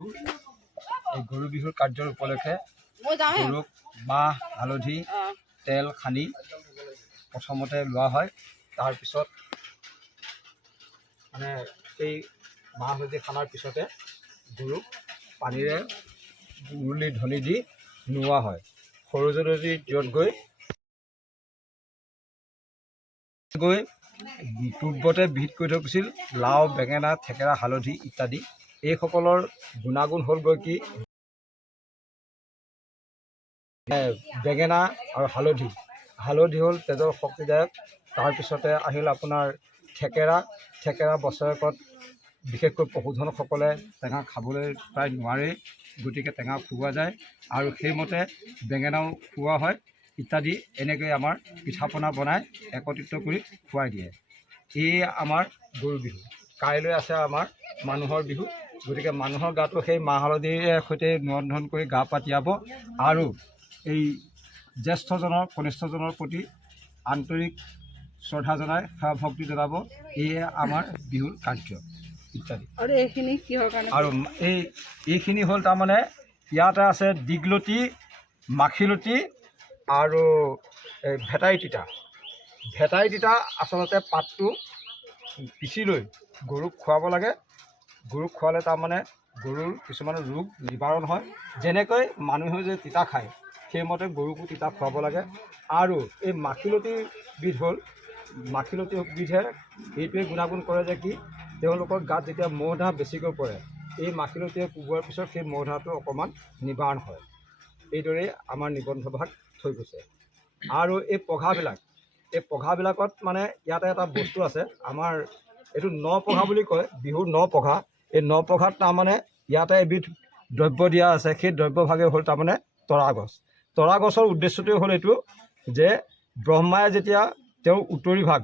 এই গৰু বিহুৰ কাৰ্যৰ উপলক্ষে গৰুক মাহ হালধি তেল সানি প্ৰথমতে লোৱা হয়। তাৰপিছত মানে এই মাহ হালধি সানাৰ পিছতে গৰুক পানীৰে উৰুলি ঢলি দি নোওৱা হয়। সৰুজনী তীৰত গৈ পূৰ্বতে বিহিত কৰি থৈ গৈছিল লাও বেঙেনা থেকেৰা হালধি ইত্যাদি। এইসকলৰ গুণাগুণ হ'ল গৈ কি বেঙেনা আৰু হালধি হ'ল তেজৰ শক্তিদায়ক। তাৰপিছতে আহিল আপোনাৰ থেকেৰা বছৰেকত বিশেষকৈ পশুধনসকলে টেঙা খাবলৈ প্ৰায় নোৱাৰেই, গতিকে টেঙা খুওৱা যায় আৰু সেইমতে বেঙেনাও খুওৱা হয় ইত্যাদি। এনেকৈ আমাৰ পিঠা পনা বনাই একত্ৰিত কৰি খুৱাই দিয়ে। এই আমাৰ গৰু বিহু। কাইলৈ আছে আমাৰ মানুহৰ বিহু, গতিকে মানুহৰ গাটো সেই মাহ হালধিৰে সৈতে নিৰন্ধন কৰি গা পা তিয়াব আৰু এই জ্যেষ্ঠজনৰ কনিষ্ঠজনৰ প্ৰতি আন্তৰিক শ্ৰদ্ধা জনাই সেৱা ভক্তি জনাব। এয়ে আমাৰ বিহুৰ কাৰ্য ইত্যাদি। আৰু এইখিনি কিহৰ কাৰণে? আৰু এইখিনি হ'ল তাৰমানে ইয়াতে আছে দীঘলতি, মাখিলতি আৰু এই ভেটাই তিতা আচলতে পাতটো পিচি লৈ গৰুক খুৱাব লাগে। গৰুক খুৱালে তাৰমানে গৰুৰ কিছুমান ৰোগ নিবাৰণ হয়। যেনেকৈ মানুহে যে তিতা খায় সেইমতে গৰুকো তিতা খুৱাব লাগে। আৰু এই মাখিলতি বিধে এইটোৱে গুণাগুণ কৰে যে কি তেওঁলোকৰ গাত যেতিয়া মহ দাহ বেছিকৈ পৰে, এই মাখিলতিয়ে কোবোৱাৰ পিছত সেই মহ দাহটো অকণমান নিবাৰণ হয়। এইদৰেই আমাৰ নিবন্ধ ভাগ থৈ গৈছে। আৰু এই পঘাবিলাকত মানে ইয়াতে এটা বস্তু আছে, আমাৰ এইটো নপঘা বুলি কয়, বিহুৰ নপঘা। এই নপঘাত তাৰমানে ইয়াতে এবিধ দ্ৰব্য দিয়া আছে। সেই দ্ৰব্যভাগে হ'ল তাৰমানে তৰা গছৰ উদ্দেশ্যটোৱে হ'ল এইটো যে ব্ৰহ্মাই যেতিয়া তেওঁৰ উত্তৰি ভাগ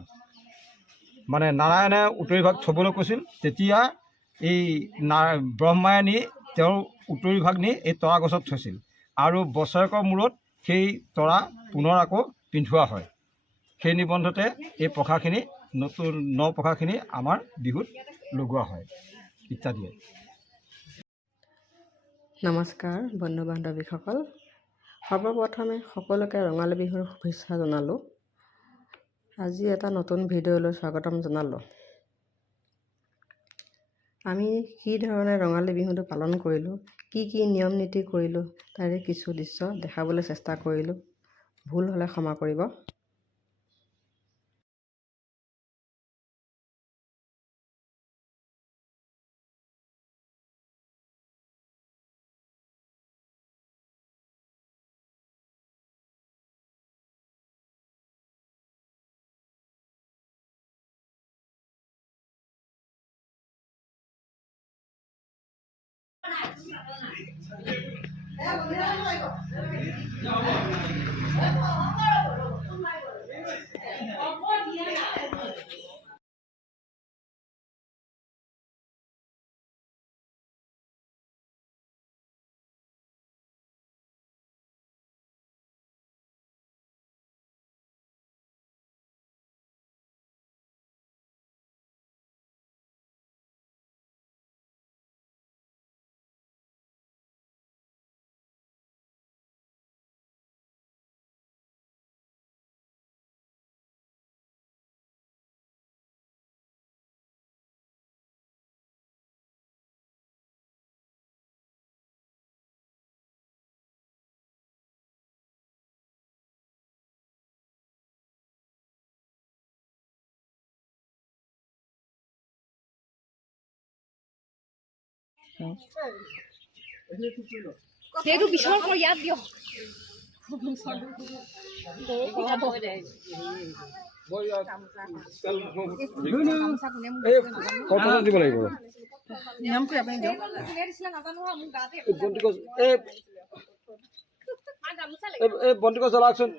মানে নাৰায়ণে উত্তৰি ভাগ থ'বলৈ কৈছিল, তেতিয়া এই ব্ৰহ্মাই নি তেওঁৰ উত্তৰি ভাগ নি এই তৰা গছত থৈছিল আৰু বছৰেকৰ মূৰত সেই তৰা পুনৰ আকৌ পিন্ধোৱা হয়। সেই নিবন্ধতে এই নপঘাখিনি আমাৰ বিহুত লগোৱা হয় ইত্যাদি। নমস্কাৰ বন্ধু বান্ধৱীসকল, সৰ্বপ্ৰথমে সকলোকে ৰঙালী বিহুৰ শুভেচ্ছা জনালোঁ। আজি এটা নতুন ভিডিঅ'লৈ স্বাগতম জনালোঁ। আমি কি ধৰণে ৰঙালী বিহুটো পালন কৰিলোঁ, কি নিয়ম নীতি কৰিলোঁ, তাৰে কিছু দৃশ্য দেখাবলৈ চেষ্টা কৰিলোঁ। ভুল হ'লে ক্ষমা কৰিব। সেইটো পিছৰ ইয়াত দিয়ক। দিব লাগিব বন্তি গছ জ্বলাওকচোন।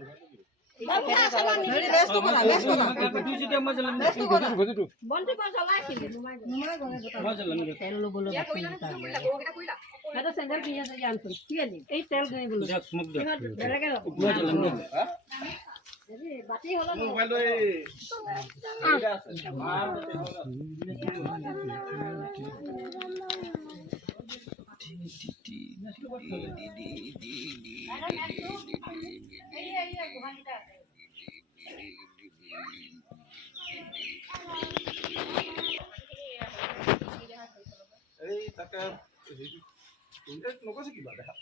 এই তাকে নকৈছে কিবা দেখা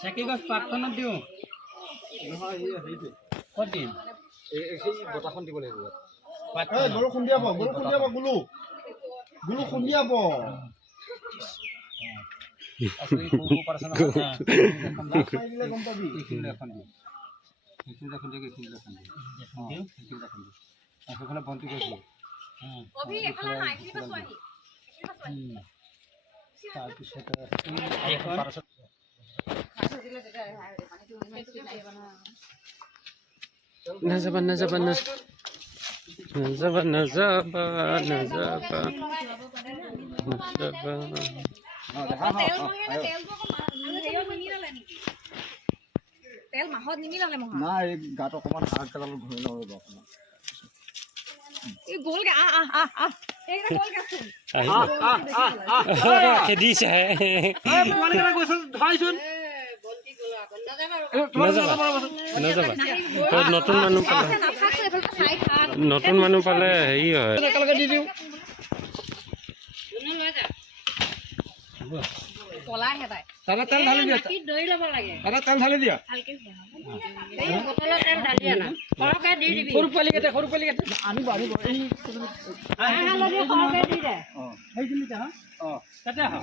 চাকি গছ পাতখনত দিওঁ নহয় হেৰিটো ক'ত দিম সেই বতাহখন দিব লাগিব গৰু খুন্দিয়াব গুলু খুন্দিয়াব গম পাবি সেইফালে বন্তি কৰিছোঁ তাৰপিছতে নাযাবা নাযাবা নাযাবা নাযাবা নাযাবা তেল মাহত নিমিলালে মহা নাই এই গাত অকণমান হাত কেইডাল ঘূৰি লওঁ ৰ'ব অকণমান এই গ'লগে এইকেইটা গ'লগে খেদিছে নতুন মানুহ পালে নতুন মানুহ পালে হেৰি হয় একেলগে দি দিওঁ পলাইহে তাই দাদা তেল ঢালি দিয়া দৈ ল'ব লাগে দাদা তেল ঢালি দিয়া বটলত তেল ঢালি আনা সৰহকে দি দিবি সৰু পোৱালিকেইটা আনিব এই সৰহকে দি দে সেইখিনিতে হা অঁ তাতে আহা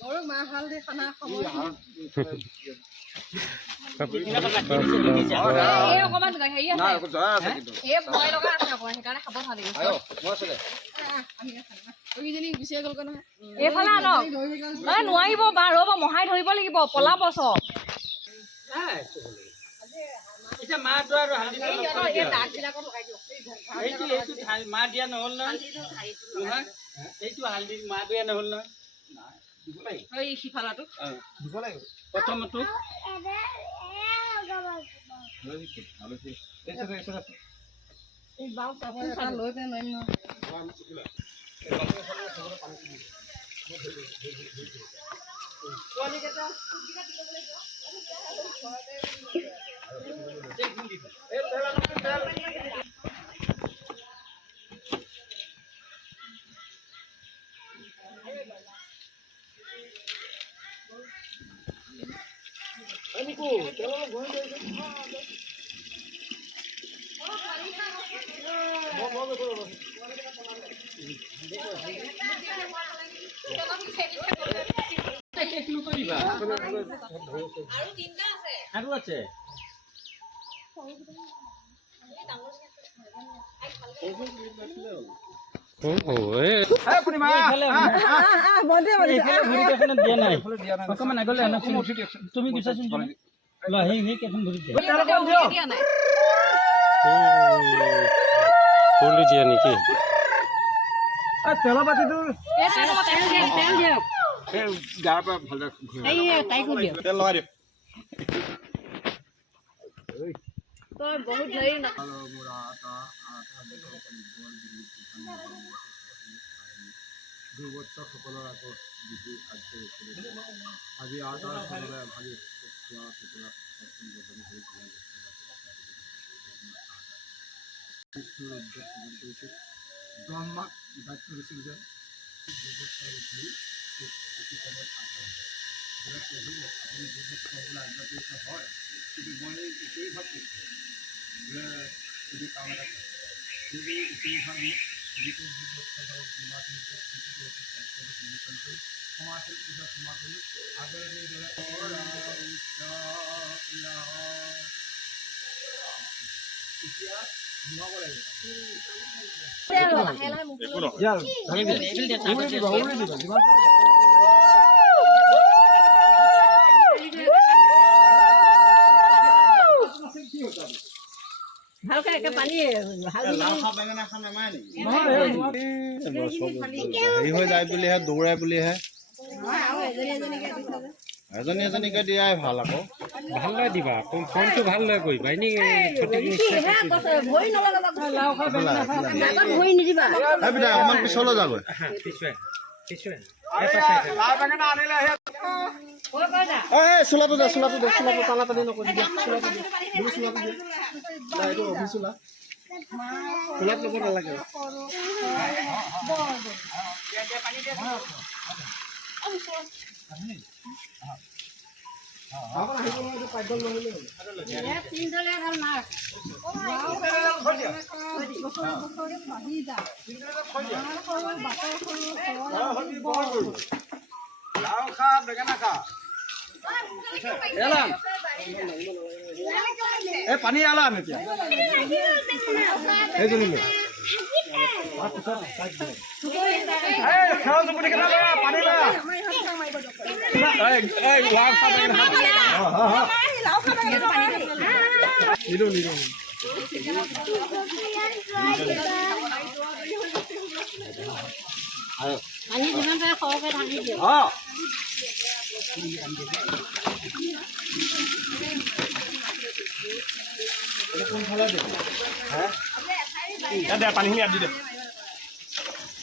গৰু মাহ হালধি খানা সময় অকমান হেৰি আছে এই ভয় লগা আছে অকমান সেইকাৰণে খাব ভাল গুচিয়ে গ'লগৈ নহয় এইফালে আনক নোৱাৰিব বা ৰ'ব মহাই ধৰিব লাগিব পলাব চব দাগবিলাকত লগাই দিয়ক মা দিয়া নহ'ল নহয় এইটো হালধি মা দিয়া নহ'ল নহয় সিফালাটো দিব লাগিব প্ৰথমটো লৈ পেলাই নোৱাৰিম নহয় আৰু আছে দিয়া নাই অকণমান আগলৈ তুমি গুচাচোন সেই কেইখন ভৰি দিয়া দিয়া নেকি তেলৰ বাতিটো তেল দিয়ক গাৰ পৰা ভালদৰে তাইকো দিয়ক তেল লগাই দিয়ক তই বহুত হেৰি দুৰ্বৎসকলৰ আগত বিহু কাৰ্য আজি আটাৰ ফলৰে ভাবি খোৱা কুকুৰা বিষ্ণুৰ উদ্যোগ প্ৰদান কৰিছিল ব্ৰহ্মাক দায়িত্ব দিছিল যে দুৰ্বৎসৰ ধৰি সেইটো সময়ত আগবাঢ়িব আপুনি দুৰ্বৎসৰ হ'বলৈ আজ্ঞা কৰিছে হয় কিন্তু মই এইটোৱেই ভাবোঁ যে যদি কাম এটা কৰে যদি এইটোৱেই ভাবি যিটো দুৰ্বৎসৰ কোনোবাখিনি নিৰ্বাচন কৰি সমাজৰ পূজা ক্ষমা কৰি আগলৈ এইদৰে এতিয়া নোহাব লাগিব ভালকে একে পানী হেৰি হৈ যায় বুলিহে দৌৰাই বুলিহে এজনী এজনীকে দিয়াই ভাল আকৌ ভালদৰে দিবা ফোনটো ভালদৰে কৰিবা এনেই সঠিক নিশ্চয় অকণমান পিছলৈ যাগৈ পিছুৱাই চোলাটো দে চোলাটো টানা টানি নকৰি দিয়া চোলাটো দে চোলাটো দে এইটো অভিচোলা চোলাত ল'ব নালাগে লাও খা বেঙেনা খা এই পানী আলাম এতিয়া এইজনী পানী যিমান পাৰে সৰহকৈ ঢালি দিয়ক পানীখিনি আদি দে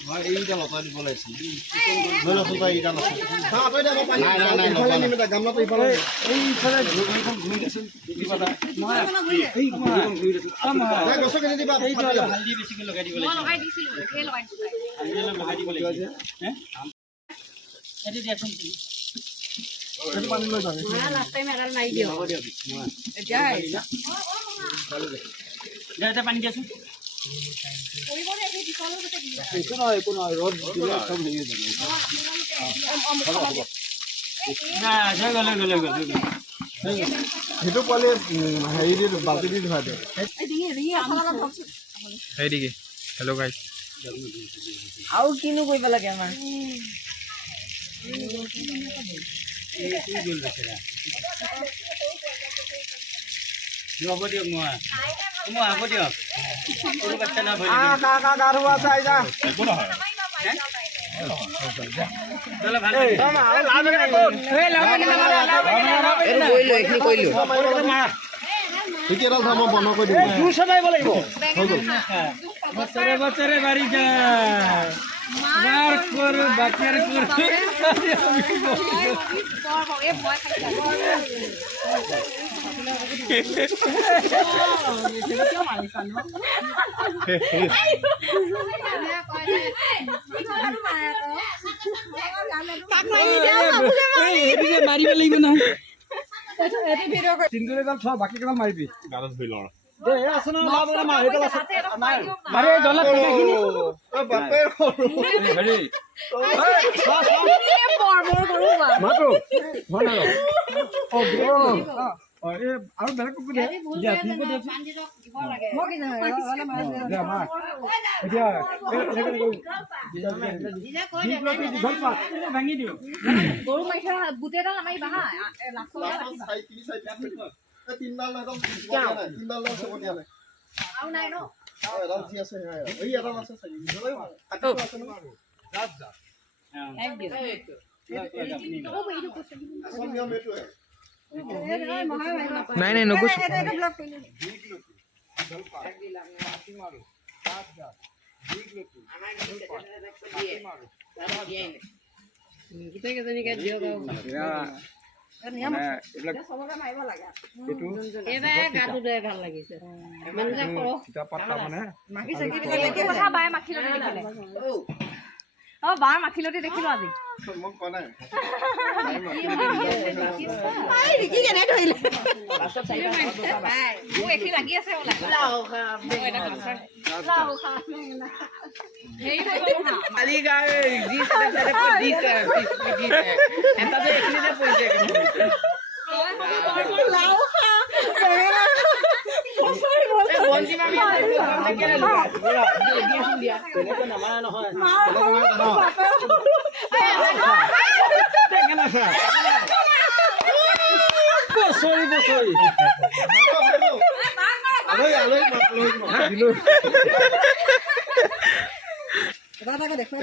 মই এইকেইটা লতাই দিব লাগিছিল হালধি বেছিকৈ লগাই দিব মই লগাই দিছিলোঁ সেই লগাই দিছিলোঁ লগাই দিব লাগিব এইটো দিয়াচোন লাষ্ট টাইম এডাল মাৰি দিয়ক এতিয়া পানী দিয়াচোন একো নহয় ৰ'দ দিলে চব হেৰি হৈ যাব সেইটো পোৱালি হেৰি দি বাল্টি দি ধোৱা দিয়ে সেইদিকে হেল্ল' গাইছ আৰু কিনো কৰিব লাগে আমাৰ হ'ব দিয়ক মই হ'ব দিয়ক সৰু বাচ্চা না ভয় গা ধোৱা আছে আইজা ঠিকেইডাল মই বন্ধ কৰি দিম বছৰে বছৰে বাঢ়ি যায় মাৰ কৰো বাচ্চাৰ কৰো মাৰিব লাগিব নহয় তিনিজনীডাল থোৱা বাকী কেইডাল মাৰিবি গালত ধৰি লওঁ আৰু বেলেগ ভাঙি দিওঁ গৰু মাৰি থোৱা গোটেইডাল নামাৰিবা হা তিনিডাল চব দিয়া নাই আৰু নাই ন এডাল যি আছে এই এডাল আছে নাই নাই নগৈছো বায়ে মাখিলতি দেখিলে বাৰ মাখিলতি দেখিলো আজি মোক কোৱা নাই মোক এখিনি লাগি আছে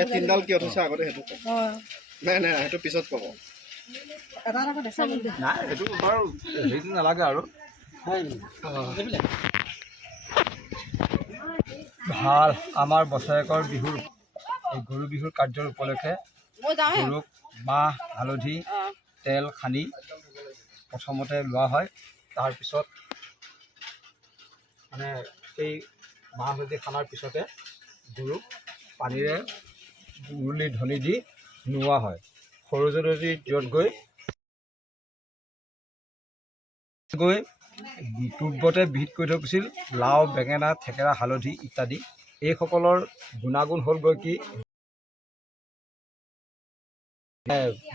তিনিডাল কিয় থৈছে আগতে সেইটো নাই নাই সেইটো পিছত ক'ব নাই এইটো বাৰু হেৰিটো নালাগে আৰু ভাল আমাৰ বছৰেকৰ বিহুৰ এই গৰু বিহুৰ কাৰ্যৰ উপলক্ষে গৰুক মাহ হালধি তেল সানি প্ৰথমতে লোৱা হয়। তাৰপিছত মানে সেই মাহ হালধি সানাৰ পিছতে গৰুক পানীৰে উৰুলি ঢলি দি নোওৱা হয়। সৰু জননী দূৰত গৈ পূৰ্বতে বিহিত কৰি থৈ গৈছিল লাও বেঙেনা থেকেৰা হালধি ইত্যাদি। এইসকলৰ গুণাগুণ হ'ল গৈ কি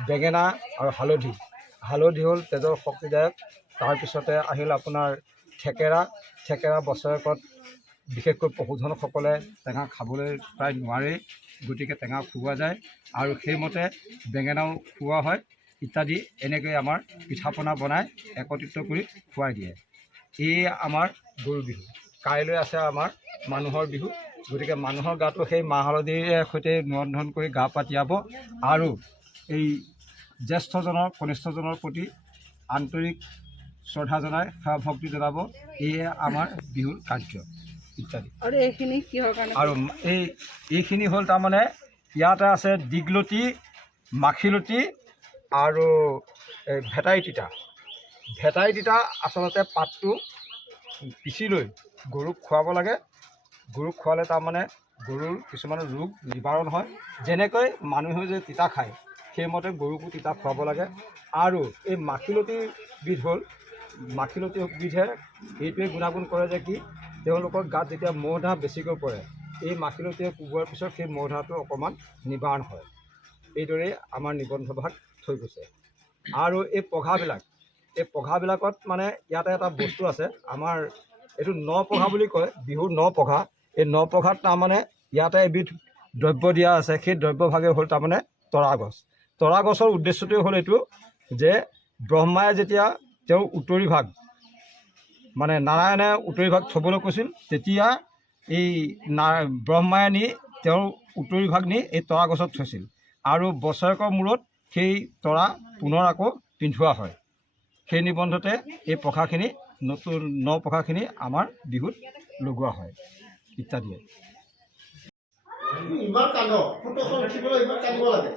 বেঙেনা আৰু হালধি হ'ল তেজৰ শক্তিদায়ক। তাৰপিছতে আহিল আপোনাৰ থেকেৰা বছৰেকত বিশেষকৈ পশুধনসকলে টেঙা খাবলৈ প্ৰায় নোৱাৰেই, গতিকে টেঙা খুওৱা যায় আৰু সেইমতে বেঙেনাও খুওৱা হয় ইত্যাদি। এনেকৈ আমাৰ পিঠা পনা বনাই একত্ৰিত কৰি খুৱাই দিয়ে। এই আমাৰ গৰু বিহু। কাইলৈ আছে আমাৰ মানুহৰ বিহু, গতিকে মানুহৰ গাটো সেই মাহ হালধিৰে সৈতে নিৰন্ধন কৰি গা পা তিয়াব আৰু এই জ্যেষ্ঠজনৰ কনিষ্ঠজনৰ প্ৰতি আন্তৰিক শ্ৰদ্ধা জনাই সেৱা ভক্তি জনাব। এয়ে আমাৰ বিহুৰ কাৰ্য ইত্যাদি। আৰু এইখিনি কিহৰ কাৰণে? আৰু এইখিনি হ'ল তাৰমানে ইয়াতে আছে দীঘলতি, মাখিলতি আৰু এই ভেটাই তিতা আচলতে পাতটো পিচি লৈ গৰুক খুৱাব লাগে। গৰুক খুৱালে তাৰমানে গৰুৰ কিছুমান ৰোগ নিবাৰণ হয়। যেনেকৈ মানুহে যে তিতা খায় সেইমতে গৰুকো তিতা খুৱাব লাগে। আৰু এই মাখিলতিবিধে এইটোৱে গুণাগুণ কৰে যে কি তেওঁলোকৰ গাত যেতিয়া মহ দাহ বেছিকৈ পৰে এই মাখিলতিয়ে কোবোৱাৰ পিছত সেই মহ দাহটো অকণমান নিবাৰণ হয়। এইদৰেই আমাৰ নিবন্ধ ভাগ থৈ গৈছে। আৰু এই পঘাবিলাকত মানে ইয়াতে এটা বস্তু আছে, আমাৰ এইটো নপঘা বুলি কয়, বিহুৰ নপঘা। এই নপঘাত তাৰমানে ইয়াতে এবিধ দ্ৰব্য দিয়া আছে। সেই দ্ৰব্যভাগে হ'ল তাৰমানে তৰা গছৰ উদ্দেশ্যটোৱে হ'ল এইটো যে ব্ৰহ্মাই যেতিয়া তেওঁৰ উত্তৰী ভাগ মানে নাৰায়ণে উত্তৰী ভাগ থ'বলৈ কৈছিল, তেতিয়া এই ব্ৰহ্মাই নি তেওঁৰ উত্তৰী ভাগ নি এই তৰা গছত থৈছিল আৰু বছৰেকৰ মূৰত সেই তৰা পুনৰ আকৌ পিন্ধোৱা হয়। সেই নিবন্ধতে এই পঘাখিনি নপঘাখিনি আমাৰ বিহুত লগোৱা হয় ইত্যাদি। ইমান কান্দ ফটোখন উঠিবলৈ ইমান কান্দিব লাগে।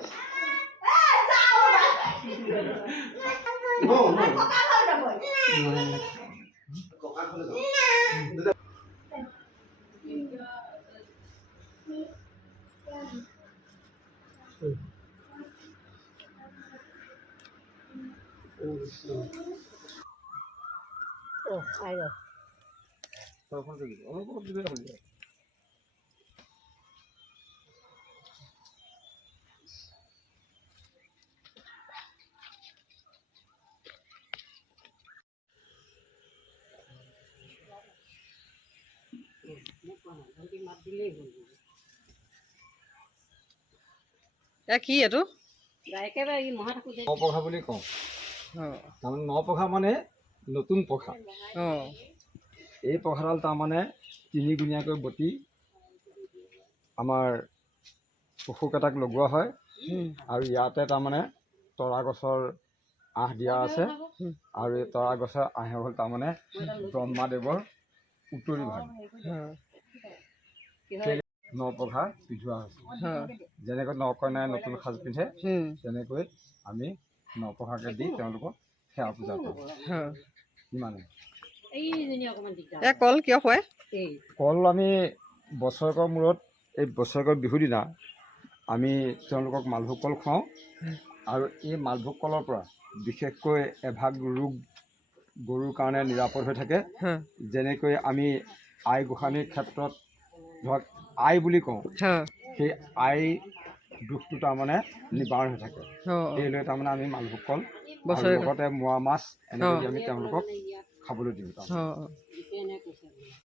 কি এইটো? নপঘা বুলি কওঁ। তাৰমানে নপঘা মানে নতুন পঘা। এই পঘাডাল তাৰমানে তিনিগুণীয়াকৈ বটি আমাৰ পশুকেইটাক লগোৱা হয়। আৰু ইয়াতে তাৰমানে তৰা গছৰ আঁহ দিয়া আছে আৰু এই তৰা গছৰ আঁহে হ'ল তাৰমানে ব্ৰহ্মাদেৱৰ উত্তৰী ভাগ। নপঘা পিন্ধোৱা হৈছে। যেনেকৈ নকইনাই নতুন সাজ পিন্ধে তেনেকৈ আমি নপঘাকে দি তেওঁলোকক সেৱা পূজা কৰোঁ। ইমানেই। কল কিয় খুৱাই? কল আমি বছৰেকৰ মূৰত এই বছৰেকৰ বিহুৰ দিনা আমি তেওঁলোকক মালভোগ কল খুৱাওঁ। আৰু এই মালভোগ কলৰ পৰা বিশেষকৈ এভাগ ৰোগ গৰুৰ কাৰণে নিৰাপদ হৈ থাকে। যেনেকৈ আমি আই গোসাঁনীৰ ক্ষেত্ৰত ধৰক আই বুলি কওঁ, সেই আই দুখটো তাৰমানে নিবাৰণ হৈ থাকে। সেইলৈ তাৰমানে আমি মালভোগ কল লগতে মোৱা মাছ এনেকৈ আমি তেওঁলোকক খাবলৈ দিওঁ।